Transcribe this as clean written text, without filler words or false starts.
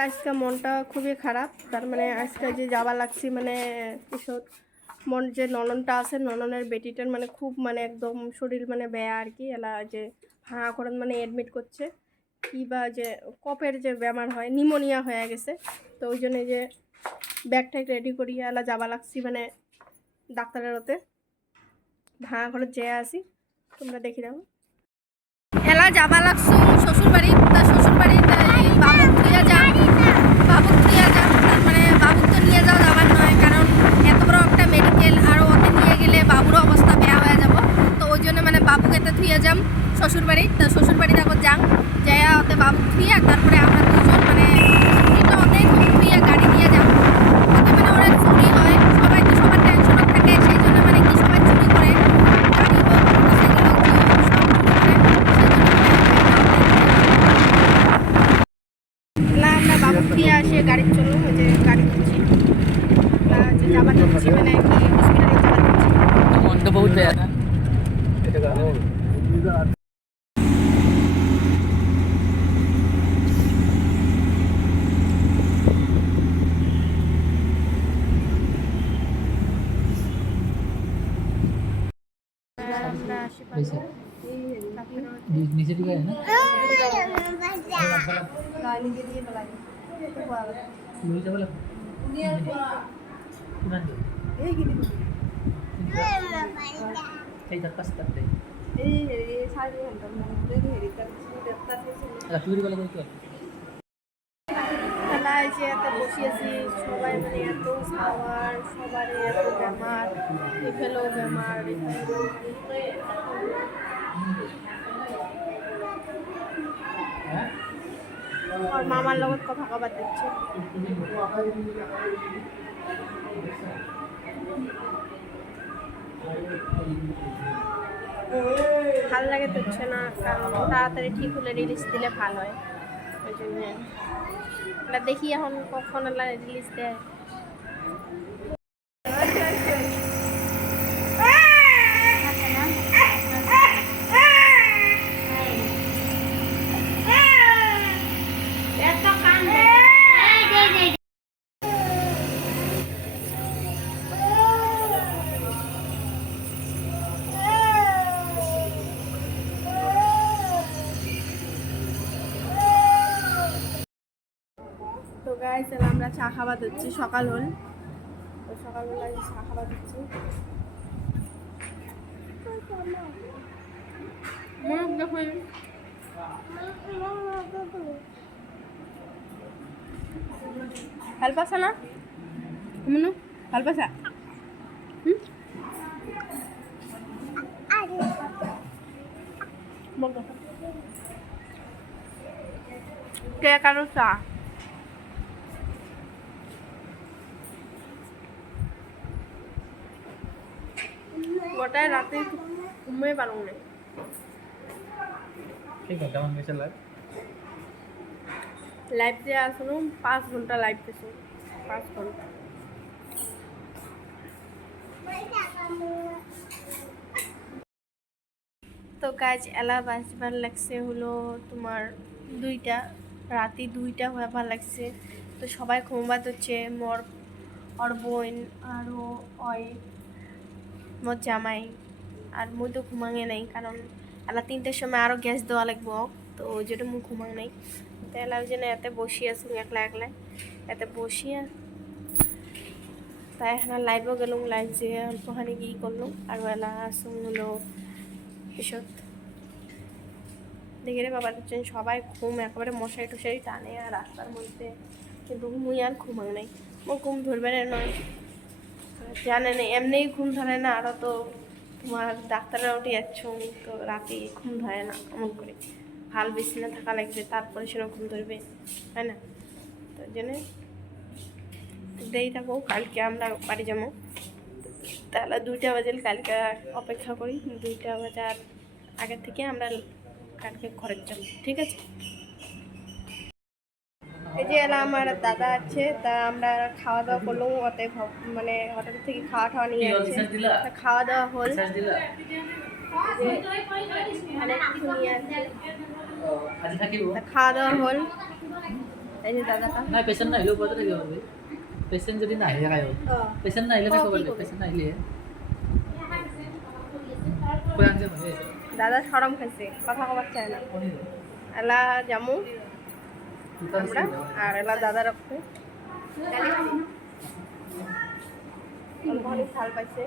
আজকে মনটা খুবই খারাপ। তার মানে আজকে যে যাওয়া লাগছি মানে কিশোর মন যে নননটা আছে নননের বেটিটার মানে খুব মানে একদম শরীর মানে বেয়া আর কি এলা যে ভাঙা করে মানে অ্যাডমিট করছে কি বা যে কপের যে বেমার হয় নিউমোনিয়া হয়ে গেছে। তো ওই জন্য যে ব্যাগ ট্যাগ রেডি করি এলা যাওয়া লাগছি মানে ডাক্তারের ওতে ভাঙা করে যেয়ে আসি। তোমরা দেখি দাও এলা যাবা লাগছো শ্বশুর বাড়ি। তা শ্বশুর বাড়ি বাবুক থুইয়া যাও বাবুক থুইয়া যাও। তার মানে বাবুক তো নিয়ে যাওয়া যাবার নয়, কারণ এত বড় একটা মেডিকেল আরও ওতে নিয়ে গেলে বাবুরও অবস্থা বেয়া হয়ে যাব। তো ওই জন্য মানে বাবুকে এতে থুইয়া যাম শ্বশুর বাড়ি। তো শ্বশুর বাড়ি তখন যাং যাইয়া ওতে বাবুক থুইয়া তারপরে আমরা দুজন মানে ছুটিটা ওতে থুইয়া গাড়ি দিয়ে যাম। ওতে মানে ওরা চুরি হয়, সবাই তো সবার টেনশনও থাকে, সেই জন্য মানে কি সবাই চুরি করে গাড়ি হোক মোটরসাইকেল হোক সব চুরি করে। আমরা বাবুক দিয়ে আসে গাড়ির চলো যে গাড়ি দিচ্ছি যে যাবার দিচ্ছি মানে কি হসপিটালে যাবার দিচ্ছি मन तो बहुत है ना। আমরা আসি পাশে नीचे दिखा है ना গাড়িকে দিয়ে বলাই लोही डबल এই তার কাছে করতে এই সাড়ে ঘন্টা মধ্যে হেরি তার চুরি বলে কই তো খেলায় যে এত বসিয়েছি সবাই মানে এত খাওয়ার সবারই এত বেমার এফেলেও বেমার আর মামার লগত কথা কবার দিচ্ছে ভাল লাগে হচ্ছে না, কারণ তাড়াতাড়ি ঠিক হলে রিলিজ দিলে ভালো হয়। ওই জন্য দেখি এখন কখন আল্লাহ রিলিজ দেয়। তো গাইস আমরা চা খাওয়া দিচ্ছি, সকাল হল তো সকালবেলায় চা খাওয়া দিচ্ছি। ভাল পাইছা না মনু? ভাল পাইছা? কেক আর চা গোটায় রাতে ঘুমিয়ে পারো না। ঠিক আছে কেমন গেছে লাইভ? লাইভ দিয়ে আসলো 5 ঘন্টা লাইভ দিয়েছো, 5 ঘন্টা। তো কাজ এলা বাজবার লাগছে হলো তোমার 2টা রাতে 2টা হবার লাগছে। তো সবাই ঘুমাতে হচ্ছে, মোর ওর বোন আরও ওই মোর জামাই আর মুই তো ঘুমাঙে নাই, কারণ এলা 3টার সময় আরও গ্যাস দেওয়া লাগবো। তো ওই জন্য মুই ঘুমাং নাই। তো এলা ওই জন্য এতে বসিয়ে আসুন একলা একলা এতে বসিয়ে তাই এখানে লাইভও গেলুম, লাইভ যে অল্পখানি কি করলুম আর এলা আসুন হলো পিছত দেখে রে বাবার সবাই ঘুম একেবারে মশারি টশারি টানে আর রাস্তার মধ্যে, কিন্তু মুই আর ঘুমাং নাই। মোর ঘুম ধরবে না নয় জানে না, এমনিই ঘুম ধরে না, আরও তো তোমার ডাক্তাররা উঠে যাচ্ছ তো রাতে ঘুম ধরে না এমন করে ভাল বিছানা থাকা লাগবে তারপরে সেরকম ঘুম ধরবে, তাই না? তো ওই জন্যে দেরি থাকো, কালকে আমরা বাড়ি যাবো। তাহলে 2টা বাজে কালকে অপেক্ষা করি, 2টা বাজার আগের থেকে আমরা কালকে ঘরে যাবো, ঠিক আছে? এই যে এলা আমার দাদা আছে, তা আমরা খাওয়া দাওয়া করলাম ওতে মানে হোটেল থেকে খাওয়া টাওয়া নিয়ে আসছে। খাওয়া দাওয়া হল অনেক কিছু নিয়ে আসছে, খাওয়া দাওয়া হল এই যে দাদাটা নাই পেশেন্ট নাহিলেও ওপৰতে থাকিব পাৰবি পেশেন্ট যদি নাহে কাই পেশেন্ট নাহিলে অ, থাকিব কি পাৰবি কবি? পেশেন্ট নাহিলেহে কৈ আনছে ভালে দাদা সরম খাইছে কথা কবার চায় না এলা জামু আমরা আর এলা দাদা রাখছে অনেক ভাল পাইছে